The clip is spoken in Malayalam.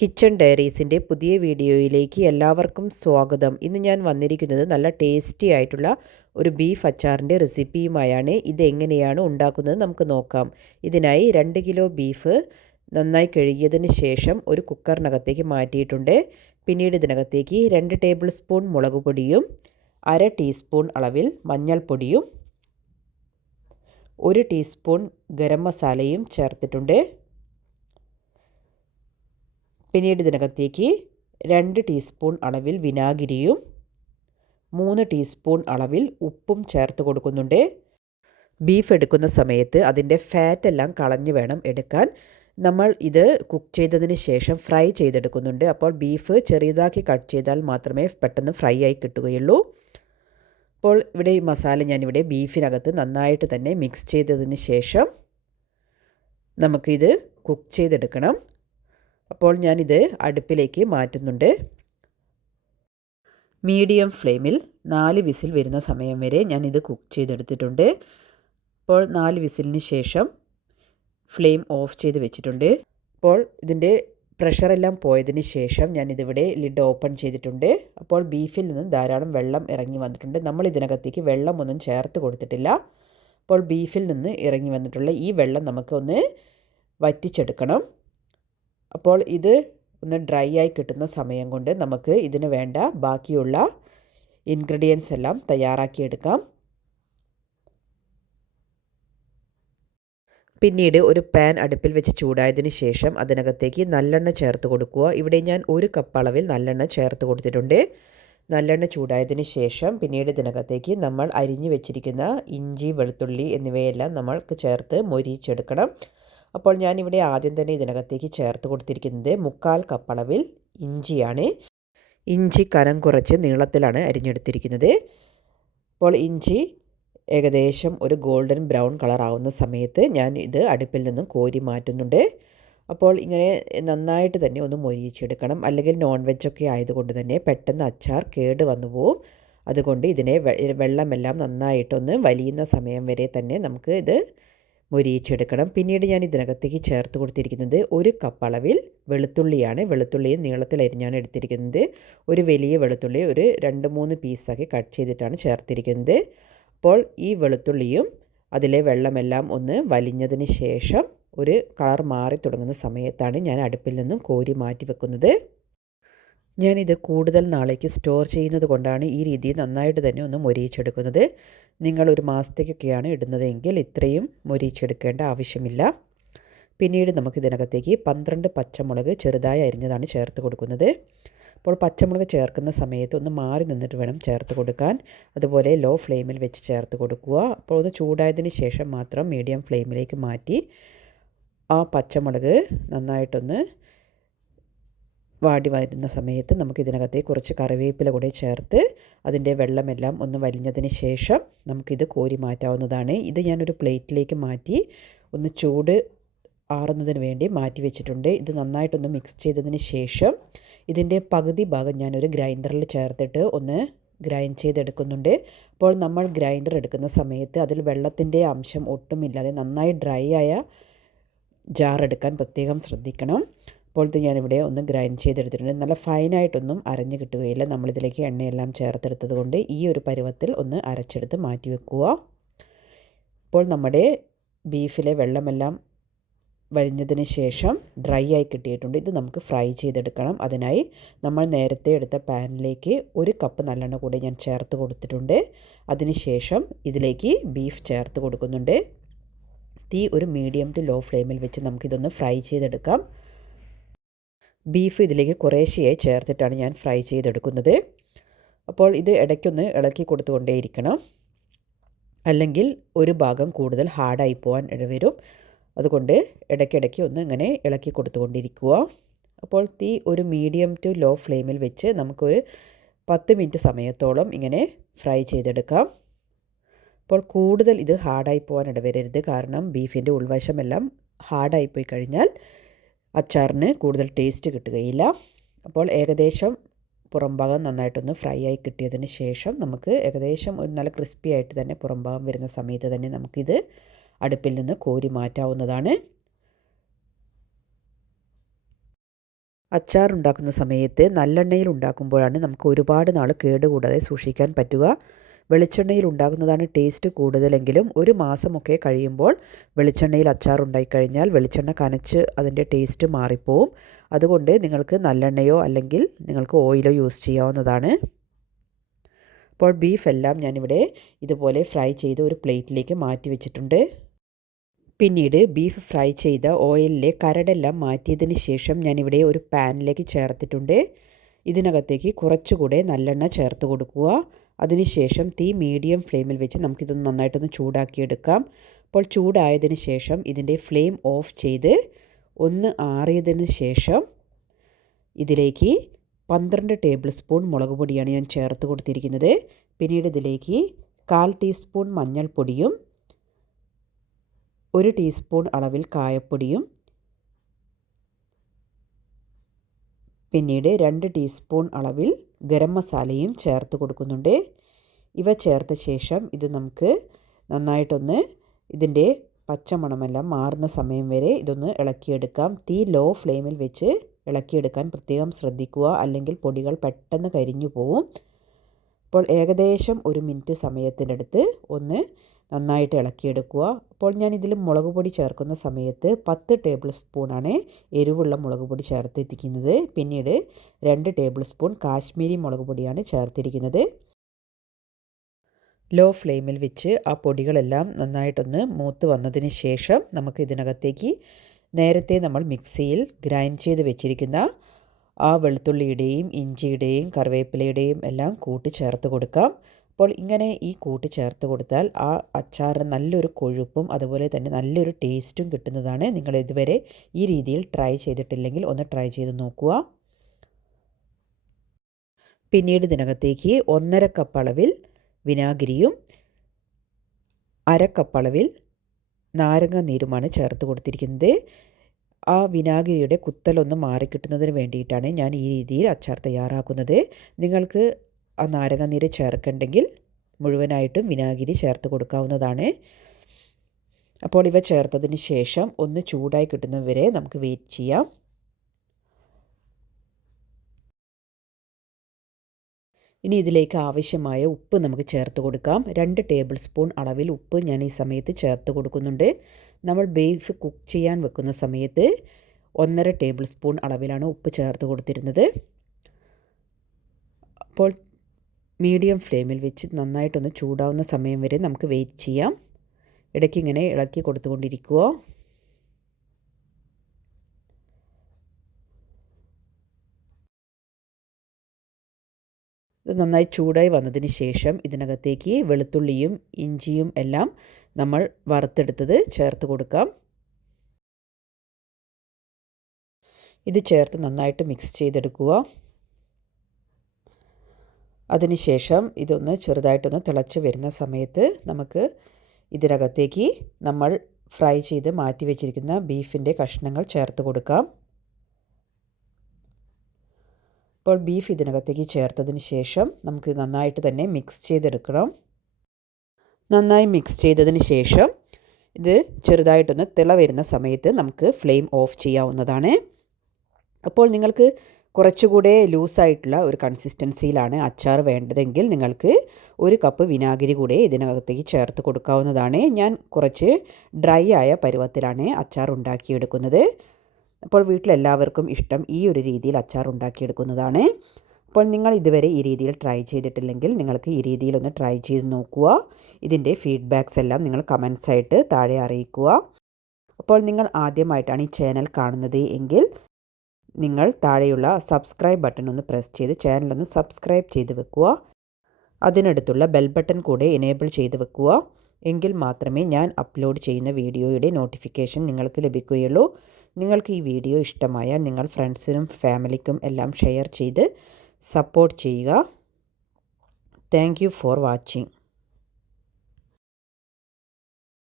കിച്ചൺ ഡയറീസിൻ്റെ പുതിയ വീഡിയോയിലേക്ക് എല്ലാവർക്കും സ്വാഗതം. ഇന്ന് ഞാൻ വന്നിരിക്കുന്നത് നല്ല ടേസ്റ്റി ആയിട്ടുള്ള ഒരു ബീഫ് അച്ചാറിൻ്റെ റെസിപ്പിയുമായാണ്. ഇതെങ്ങനെയാണ് ഉണ്ടാക്കുന്നത് നമുക്ക് നോക്കാം. ഇതിനായി 2 കിലോ ബീഫ് നന്നായി കഴുകിയതിന് ശേഷം ഒരു കുക്കറിനകത്തേക്ക് മാറ്റിയിട്ടുണ്ട്. പിന്നീട് ഇതിനകത്തേക്ക് 2 ടേബിൾ സ്പൂൺ മുളക് പൊടിയും 1/2 ടീസ്പൂൺ അളവിൽ മഞ്ഞൾപ്പൊടിയും 1 ടീസ്പൂൺ ഗരം മസാലയും ചേർത്തിട്ടുണ്ട്. പിന്നീട് ഇതിനകത്തേക്ക് 2 ടീസ്പൂൺ അളവിൽ വിനാഗിരിയും 3 ടീസ്പൂൺ അളവിൽ ഉപ്പും ചേർത്ത് കൊടുക്കുന്നുണ്ട്. ബീഫ് എടുക്കുന്ന സമയത്ത് അതിൻ്റെ ഫാറ്റ് എല്ലാം കളഞ്ഞു വേണം എടുക്കാൻ. നമ്മൾ ഇത് കുക്ക് ചെയ്തതിന് ശേഷം ഫ്രൈ ചെയ്തെടുക്കുന്നുണ്ട്. അപ്പോൾ ബീഫ് ചെറിയതാക്കി കട്ട് ചെയ്താൽ മാത്രമേ പെട്ടെന്ന് ഫ്രൈ ആയി കിട്ടുകയുള്ളൂ. അപ്പോൾ ഇവിടെ ഈ മസാല ഞാനിവിടെ ബീഫിനകത്ത് നന്നായിട്ട് തന്നെ മിക്സ് ചെയ്തതിന് ശേഷം നമുക്കിത് കുക്ക് ചെയ്തെടുക്കണം. അപ്പോൾ ഞാനിത് അടുപ്പിലേക്ക് മാറ്റുന്നുണ്ട്. മീഡിയം ഫ്ലെയിമിൽ 4 വിസിൽ വരുന്ന സമയം വരെ ഞാനിത് കുക്ക് ചെയ്തെടുത്തിട്ടുണ്ട്. അപ്പോൾ 4 വിസിലിന് ശേഷം ഫ്ലെയിം ഓഫ് ചെയ്ത് വെച്ചിട്ടുണ്ട്. അപ്പോൾ ഇതിൻ്റെ പ്രഷറെല്ലാം പോയതിന് ശേഷം ഞാനിതിവിടെ ലിഡ് ഓപ്പൺ ചെയ്തിട്ടുണ്ട്. അപ്പോൾ ബീഫിൽ നിന്ന് ധാരാളം വെള്ളം ഇറങ്ങി വന്നിട്ടുണ്ട്. നമ്മൾ ഇതിനകത്തേക്ക് വെള്ളമൊന്നും ചേർത്ത് കൊടുത്തിട്ടില്ല. അപ്പോൾ ബീഫിൽ നിന്ന് ഇറങ്ങി വന്നിട്ടുള്ള ഈ വെള്ളം നമുക്കൊന്ന് വറ്റിച്ചെടുക്കണം. അപ്പോൾ ഇത് ഒന്ന് ഡ്രൈ ആയി കിട്ടുന്ന സമയം കൊണ്ട് നമുക്ക് ഇതിന് വേണ്ട ബാക്കിയുള്ള ഇൻഗ്രീഡിയൻസ് എല്ലാം തയ്യാറാക്കിയെടുക്കാം. പിന്നീട് ഒരു പാൻ അടുപ്പിൽ വെച്ച് ചൂടായതിന് ശേഷം അതിനകത്തേക്ക് നല്ലെണ്ണ ചേർത്ത് കൊടുക്കുക. ഇവിടെ ഞാൻ 1 കപ്പ് അളവിൽ നല്ലെണ്ണ ചേർത്ത് കൊടുത്തിട്ടുണ്ട്. നല്ലെണ്ണ ചൂടായതിന് ശേഷം പിന്നീട് ഇതിനകത്തേക്ക് നമ്മൾ അരിഞ്ഞു വെച്ചിരിക്കുന്ന ഇഞ്ചി, വെളുത്തുള്ളി എന്നിവയെല്ലാം നമ്മൾക്ക് ചേർത്ത് മൊരിയിച്ചെടുക്കണം. അപ്പോൾ ഞാനിവിടെ ആദ്യം തന്നെ ഇതിനകത്തേക്ക് ചേർത്ത് കൊടുത്തിരിക്കുന്നത് 1/4 കപ്പ് അളവിൽ ഇഞ്ചിയാണ്. ഇഞ്ചി കനം കുറച്ച് നീളത്തിലാണ് അരിഞ്ഞെടുത്തിരിക്കുന്നത്. അപ്പോൾ ഇഞ്ചി ഏകദേശം ഒരു ഗോൾഡൻ ബ്രൗൺ കളർ ആവുന്ന സമയത്ത് ഞാൻ ഇത് അടുപ്പിൽ നിന്നും കോരി മാറ്റുന്നുണ്ട്. അപ്പോൾ ഇങ്ങനെ നന്നായിട്ട് തന്നെ ഒന്ന് മൊരിയിച്ചെടുക്കണം. അല്ലെങ്കിൽ നോൺ വെജൊക്കെ ആയതുകൊണ്ട് തന്നെ പെട്ടെന്ന് അച്ചാർ കേട് വന്നു പോവും. അതുകൊണ്ട് ഇതിനെ വെള്ളമെല്ലാം നന്നായിട്ടൊന്ന് വലിയുന്ന സമയം വരെ തന്നെ നമുക്ക് ഇത് മൊരിയിച്ചെടുക്കണം. പിന്നീട് ഞാൻ ഇതിനകത്തേക്ക് ചേർത്ത് കൊടുത്തിരിക്കുന്നത് 1 കപ്പ് അളവിൽ വെളുത്തുള്ളിയാണ്. വെളുത്തുള്ളിയും നീളത്തിൽ അരിഞ്ഞാണ് എടുത്തിരിക്കുന്നത്. ഒരു വലിയ വെളുത്തുള്ളി ഒരു 2-3 പീസാക്കി കട്ട് ചെയ്തിട്ടാണ് ചേർത്തിരിക്കുന്നത്. അപ്പോൾ ഈ വെളുത്തുള്ളിയും അതിലെ വെള്ളമെല്ലാം ഒന്ന് വലിഞ്ഞതിന് ശേഷം ഒരു കളർ മാറി തുടങ്ങുന്ന സമയത്താണ് ഞാൻ അടുപ്പിൽ നിന്നും കോരി മാറ്റി വെക്കുന്നത്. ഞാനിത് കൂടുതൽ നാളേക്ക് സ്റ്റോർ ചെയ്യുന്നത് കൊണ്ടാണ് ഈ രീതി നന്നായിട്ട് തന്നെ ഒന്ന് മൊരിയിച്ചെടുക്കുന്നത്. നിങ്ങൾ ഒരു മാസത്തേക്കൊക്കെയാണ് ഇടുന്നതെങ്കിൽ ഇത്രയും മൊരിയിച്ചെടുക്കേണ്ട ആവശ്യമില്ല. പിന്നീട് നമുക്കിതിനകത്തേക്ക് 12 പച്ചമുളക് ചെറുതായി അരിഞ്ഞതാണ് ചേർത്ത് കൊടുക്കുന്നത്. അപ്പോൾ പച്ചമുളക് ചേർക്കുന്ന സമയത്ത് ഒന്ന് മാറി നിന്നിട്ട് വേണം ചേർത്ത് കൊടുക്കാൻ. അതുപോലെ ലോ ഫ്ലെയിമിൽ വെച്ച് ചേർത്ത് കൊടുക്കുക. അപ്പോൾ ഒന്ന് ചൂടായതിന് ശേഷം മാത്രം മീഡിയം ഫ്ലെയിമിലേക്ക് മാറ്റി ആ പച്ചമുളക് നന്നായിട്ടൊന്ന് വാടി വരുന്ന സമയത്ത് നമുക്ക് ഇതിനകത്തേക്ക് കുറച്ച് കറിവേപ്പില കൂടെ ചേർത്ത് അതിൻ്റെ വെള്ളമെല്ലാം ഒന്ന് വലിഞ്ഞതിന് ശേഷം നമുക്കിത് കോരി മാറ്റാവുന്നതാണ്. ഇത് ഞാനൊരു പ്ലേറ്റിലേക്ക് മാറ്റി ഒന്ന് ചൂട് ആറുന്നതിന് വേണ്ടി മാറ്റി വെച്ചിട്ടുണ്ട്. ഇത് നന്നായിട്ടൊന്ന് മിക്സ് ചെയ്തതിന് ശേഷം ഇതിൻ്റെ പകുതി ഭാഗം ഞാനൊരു ഗ്രൈൻഡറിൽ ചേർത്തിട്ട് ഒന്ന് ഗ്രൈൻഡ് ചെയ്തെടുക്കുന്നുണ്ട്. അപ്പോൾ നമ്മൾ ഗ്രൈൻഡർ എടുക്കുന്ന സമയത്ത് അതിൽ വെള്ളത്തിൻ്റെ അംശം ഒട്ടുമില്ലാതെ നന്നായി ഡ്രൈ ആയ ജാർ എടുക്കാൻ പ്രത്യേകം ശ്രദ്ധിക്കണം. അപ്പോൾ ഇത് ഞാനിവിടെ ഒന്ന് ഗ്രൈൻഡ് ചെയ്തെടുത്തിട്ടുണ്ട്. നല്ല ഫൈനായിട്ടൊന്നും അരഞ്ഞു കിട്ടുകയില്ല. നമ്മളിതിലേക്ക് എണ്ണയെല്ലാം ചേർത്തെടുത്തത് കൊണ്ട് ഈ ഒരു പരുവത്തിൽ ഒന്ന് അരച്ചെടുത്ത് മാറ്റി വെക്കുക. അപ്പോൾ നമ്മുടെ ബീഫിലെ വെള്ളമെല്ലാം വലിഞ്ഞതിന് ശേഷം ഡ്രൈ ആയി കിട്ടിയിട്ടുണ്ട്. ഇത് നമുക്ക് ഫ്രൈ ചെയ്തെടുക്കണം. അതിനായി നമ്മൾ നേരത്തെ എടുത്ത പാനിലേക്ക് 1 കപ്പ് നല്ലെണ്ണ കൂടി ഞാൻ ചേർത്ത് കൊടുത്തിട്ടുണ്ട്. അതിനുശേഷം ഇതിലേക്ക് ബീഫ് ചേർത്ത് കൊടുക്കുന്നുണ്ട്. തീ ഒരു മീഡിയം ടു ലോ ഫ്ലെയിമിൽ വെച്ച് നമുക്കിതൊന്ന് ഫ്രൈ ചെയ്തെടുക്കാം. ബീഫ് ഇതിലേക്ക് കുറേശ്ശെയായി ചേർത്തിട്ടാണ് ഞാൻ ഫ്രൈ ചെയ്തെടുക്കുന്നത്. അപ്പോൾ ഇത് ഇടയ്ക്കൊന്ന് ഇളക്കി കൊടുത്തുകൊണ്ടേയിരിക്കണം. അല്ലെങ്കിൽ ഒരു ഭാഗം കൂടുതൽ ഹാർഡായി പോകാൻ ഇടവരും. അതുകൊണ്ട് ഇടയ്ക്കിടയ്ക്ക് ഒന്ന് ഇങ്ങനെ ഇളക്കി കൊടുത്തുകൊണ്ടിരിക്കുക. അപ്പോൾ തീ ഒരു മീഡിയം ടു ലോ ഫ്ലെയിമിൽ വെച്ച് നമുക്കൊരു 10 മിനിറ്റ് സമയത്തോളം ഇങ്ങനെ ഫ്രൈ ചെയ്തെടുക്കാം. അപ്പോൾ കൂടുതൽ ഇത് ഹാർഡായി പോകാൻ ഇടവരരുത്. കാരണം ബീഫിൻ്റെ ഉൾവശമെല്ലാം ഹാർഡായി പോയി കഴിഞ്ഞാൽ അച്ചാറിന് കൂടുതൽ ടേസ്റ്റ് കിട്ടുകയില്ല. അപ്പോൾ ഏകദേശം പുറംഭാഗം നന്നായിട്ടൊന്ന് ഫ്രൈ ആയി കിട്ടിയതിന് ശേഷം നമുക്ക് ഏകദേശം ഒരു നല്ല ക്രിസ്പി ആയിട്ട് തന്നെ പുറംഭാഗം വരുന്ന സമയത്ത് തന്നെ നമുക്കിത് അടുപ്പിൽ നിന്ന് കോരി മാറ്റാവുന്നതാണ്. അച്ചാർ ഉണ്ടാക്കുന്ന സമയത്ത് നല്ലെണ്ണയിൽ ഉണ്ടാക്കുമ്പോഴാണ് നമുക്ക് ഒരുപാട് നാൾ കേടുകൂടാതെ സൂക്ഷിക്കാൻ പറ്റുക. വെളിച്ചെണ്ണയിൽ ഉണ്ടാക്കുന്നതാണ് ടേസ്റ്റ് കൂടുതലെങ്കിലും ഒരു മാസമൊക്കെ കഴിയുമ്പോൾ വെളിച്ചെണ്ണയിൽ അച്ചാർ ഉണ്ടായിക്കഴിഞ്ഞാൽ വെളിച്ചെണ്ണ കനച്ച് അതിൻ്റെ ടേസ്റ്റ് മാറിപ്പോവും. അതുകൊണ്ട് നിങ്ങൾക്ക് നല്ലെണ്ണയോ അല്ലെങ്കിൽ നിങ്ങൾക്ക് ഓയിലോ യൂസ് ചെയ്യാവുന്നതാണ്. അപ്പോൾ ബീഫെല്ലാം ഞാനിവിടെ ഇതുപോലെ ഫ്രൈ ചെയ്ത് ഒരു പ്ലേറ്റിലേക്ക് മാറ്റി വെച്ചിട്ടുണ്ട്. പിന്നീട് ബീഫ് ഫ്രൈ ചെയ്ത ഓയിലിലെ കരടെല്ലാം മാറ്റിയതിന് ശേഷം ഞാനിവിടെ ഒരു പാനിലേക്ക് ചേർത്തിട്ടുണ്ട്. ഇതിനകത്തേക്ക് കുറച്ചുകൂടെ നല്ലെണ്ണ ചേർത്ത് കൊടുക്കുക. അതിനുശേഷം തീ മീഡിയം ഫ്ലെയിമിൽ വെച്ച് നമുക്കിതൊന്ന് നന്നായിട്ടൊന്ന് ചൂടാക്കിയെടുക്കാം. അപ്പോൾ ചൂടായതിന് ശേഷം ഇതിൻ്റെ ഫ്ലെയിം ഓഫ് ചെയ്ത് ഒന്ന് ആറിയതിന് ശേഷം ഇതിലേക്ക് 12 ടേബിൾ സ്പൂൺ മുളക് പൊടിയാണ് ഞാൻ ചേർത്ത് കൊടുത്തിരിക്കുന്നത്. പിന്നീട് ഇതിലേക്ക് 1/4 ടീസ്പൂൺ മഞ്ഞൾപ്പൊടിയും 1 ടീസ്പൂൺ അളവിൽ കായപ്പൊടിയും പിന്നീട് 2 ടീസ്പൂൺ അളവിൽ ഗരം മസാലയും ചേർത്ത് കൊടുക്കുന്നുണ്ട്. ഇവ ചേർത്ത ശേഷം ഇത് നമുക്ക് നന്നായിട്ടൊന്ന് ഇതിൻ്റെ പച്ചമണമെല്ലാം മാറുന്ന സമയം വരെ ഇതൊന്ന് ഇളക്കിയെടുക്കാം. തീ ലോ ഫ്ലെയിമിൽ വെച്ച് ഇളക്കിയെടുക്കാൻ പ്രത്യേകം ശ്രദ്ധിക്കുക, അല്ലെങ്കിൽ പൊടികൾ പെട്ടെന്ന് കരിഞ്ഞു പോവും. അപ്പോൾ ഏകദേശം 1 മിനിറ്റ് സമയത്തിനടുത്ത് ഒന്ന് നന്നായിട്ട് ഇളക്കിയെടുക്കുക. അപ്പോൾ ഞാൻ ഇതിൽ മുളക് പൊടി ചേർക്കുന്ന സമയത്ത് 10 ടേബിൾ സ്പൂണാണ് എരിവുള്ള മുളക് പൊടി ചേർത്തിരിക്കുന്നത്. പിന്നീട് 2 ടേബിൾ സ്പൂൺ കാശ്മീരി മുളക് പൊടിയാണ് ചേർത്തിരിക്കുന്നത്. ലോ ഫ്ലെയിമിൽ വെച്ച് ആ പൊടികളെല്ലാം നന്നായിട്ടൊന്ന് മൂത്ത് വന്നതിന് ശേഷം നമുക്ക് ഇതിനകത്തേക്ക് നേരത്തെ നമ്മൾ മിക്സിയിൽ ഗ്രൈൻഡ് ചെയ്ത് വെച്ചിരിക്കുന്ന ആ വെളുത്തുള്ളിയുടെയും ഇഞ്ചിയുടെയും കറിവേപ്പിലയുടെയും എല്ലാം കൂട്ടി ചേർത്ത് കൊടുക്കാം. അപ്പോൾ ഇങ്ങനെ ഈ കൂട്ടി ചേർത്ത് കൊടുത്താൽ ആ അച്ചാറിന് നല്ലൊരു കൊഴുപ്പും അതുപോലെ തന്നെ നല്ലൊരു ടേസ്റ്റും കിട്ടുന്നതാണ്. നിങ്ങൾ ഇതുവരെ ഈ രീതിയിൽ ട്രൈ ചെയ്തിട്ടില്ലെങ്കിൽ ഒന്ന് ട്രൈ ചെയ്ത് നോക്കുക. പിന്നീട് ഇതിനകത്തേക്ക് 1/2 കപ്പ് അളവിൽ വിനാഗിരിയും 1/2 കപ്പ് അളവിൽ നാരങ്ങ നീരുമാണ് ചേർത്ത് കൊടുത്തിരിക്കുന്നത്. ആ വിനാഗിരിയുടെ കുത്തലൊന്ന് മാറിക്കിട്ടുന്നതിന് വേണ്ടിയിട്ടാണ് ഞാൻ ഈ രീതിയിൽ അച്ചാർ തയ്യാറാക്കുന്നത്. നിങ്ങൾക്ക് ആ നാരങ്ങ നീര് ചേർക്കണ്ടെങ്കിൽ മുഴുവനായിട്ടും വിനാഗിരി ചേർത്ത് കൊടുക്കാവുന്നതാണ്. അപ്പോൾ ഇവ ചേർത്തതിന് ശേഷം ഒന്ന് ചൂടായി കിട്ടുന്നവരെ നമുക്ക് വെയിറ്റ് ചെയ്യാം. ഇനി ഇതിലേക്ക് ആവശ്യമായ ഉപ്പ് നമുക്ക് ചേർത്ത് കൊടുക്കാം. 2 ടേബിൾ സ്പൂൺ അളവിൽ ഉപ്പ് ഞാൻ ഈ സമയത്ത് ചേർത്ത് കൊടുക്കുന്നുണ്ട്. നമ്മൾ ബീഫ് കുക്ക് ചെയ്യാൻ വെക്കുന്ന സമയത്ത് 1/2 ടേബിൾ സ്പൂൺ അളവിലാണ് ഉപ്പ് ചേർത്ത് കൊടുത്തിരുന്നത്. അപ്പോൾ മീഡിയം ഫ്ലെയിമിൽ വെച്ച് നന്നായിട്ടൊന്ന് ചൂടാവുന്ന സമയം വരെ നമുക്ക് വെയിറ്റ് ചെയ്യാം. ഇടയ്ക്ക് ഇങ്ങനെ ഇളക്കി കൊടുത്തുകൊണ്ടിരിക്കുക. ഇത് നന്നായി ചൂടായി വന്നതിന് ശേഷം ഇതിനകത്തേക്ക് വെളുത്തുള്ളിയും ഇഞ്ചിയും എല്ലാം നമ്മൾ വറുത്തെടുത്തത് ചേർത്ത് കൊടുക്കാം. ഇത് ചേർത്ത് നന്നായിട്ട് മിക്സ് ചെയ്തെടുക്കുക. അതിനുശേഷം ഇതൊന്ന് ചെറുതായിട്ടൊന്ന് തിളച്ച് വരുന്ന സമയത്ത് നമുക്ക് ഇതിനകത്തേക്ക് നമ്മൾ ഫ്രൈ ചെയ്ത് മാറ്റി വെച്ചിരിക്കുന്ന ബീഫിൻ്റെ കഷ്ണങ്ങൾ ചേർത്ത് കൊടുക്കാം. അപ്പോൾ ബീഫ് ഇതിനകത്തേക്ക് ചേർത്തതിന് ശേഷം നമുക്ക് നന്നായിട്ട് തന്നെ മിക്സ് ചെയ്തെടുക്കണം. നന്നായി മിക്സ് ചെയ്തതിന് ശേഷം ഇത് ചെറുതായിട്ടൊന്ന് തിള വരുന്ന സമയത്ത് നമുക്ക് ഫ്ലെയിം ഓഫ് ചെയ്യാവുന്നതാണ്. അപ്പോൾ നിങ്ങൾക്ക് കുറച്ചുകൂടെ ലൂസായിട്ടുള്ള ഒരു കൺസിസ്റ്റൻസിയിലാണ് അച്ചാർ വേണ്ടതെങ്കിൽ നിങ്ങൾക്ക് 1 കപ്പ് വിനാഗിരി കൂടെ ഇതിനകത്തേക്ക് ചേർത്ത് കൊടുക്കാവുന്നതാണ്. ഞാൻ കുറച്ച് ഡ്രൈ ആയ പരുവത്തിലാണ് അച്ചാർ ഉണ്ടാക്കിയെടുക്കുന്നത്. അപ്പോൾ വീട്ടിലെല്ലാവർക്കും ഇഷ്ടം ഈ ഒരു രീതിയിൽ അച്ചാർ ഉണ്ടാക്കിയെടുക്കുന്നതാണ്. അപ്പോൾ നിങ്ങൾ ഇതുവരെ ഈ രീതിയിൽ ട്രൈ ചെയ്തിട്ടില്ലെങ്കിൽ നിങ്ങൾക്ക് ഈ രീതിയിലൊന്ന് ട്രൈ ചെയ്ത് നോക്കുക. ഇതിൻ്റെ ഫീഡ്ബാക്ക്സ് എല്ലാം നിങ്ങൾ കമൻസ് ആയിട്ട് താഴെ അറിയിക്കുക. അപ്പോൾ നിങ്ങൾ ആദ്യമായിട്ടാണ് ഈ ചാനൽ കാണുന്നത് എങ്കിൽ നിങ്ങൾ താഴെയുള്ള സബ്സ്ക്രൈബ് ബട്ടൺ ഒന്ന് പ്രസ് ചെയ്ത് ചാനലൊന്ന് സബ്സ്ക്രൈബ് ചെയ്ത് വെക്കുക. അതിനടുത്തുള്ള ബെൽ ബട്ടൺ കൂടെ എനേബിൾ ചെയ്ത് വെക്കുക. എങ്കിൽ മാത്രമേ ഞാൻ അപ്ലോഡ് ചെയ്യുന്ന വീഡിയോയുടെ നോട്ടിഫിക്കേഷൻ നിങ്ങൾക്ക് ലഭിക്കുകയുള്ളൂ. നിങ്ങൾക്ക് ഈ വീഡിയോ ഇഷ്ടമായാൽ നിങ്ങൾ ഫ്രണ്ട്സിനും ഫാമിലിക്കും എല്ലാം ഷെയർ ചെയ്ത് സപ്പോർട്ട് ചെയ്യുക. Thank you for watching.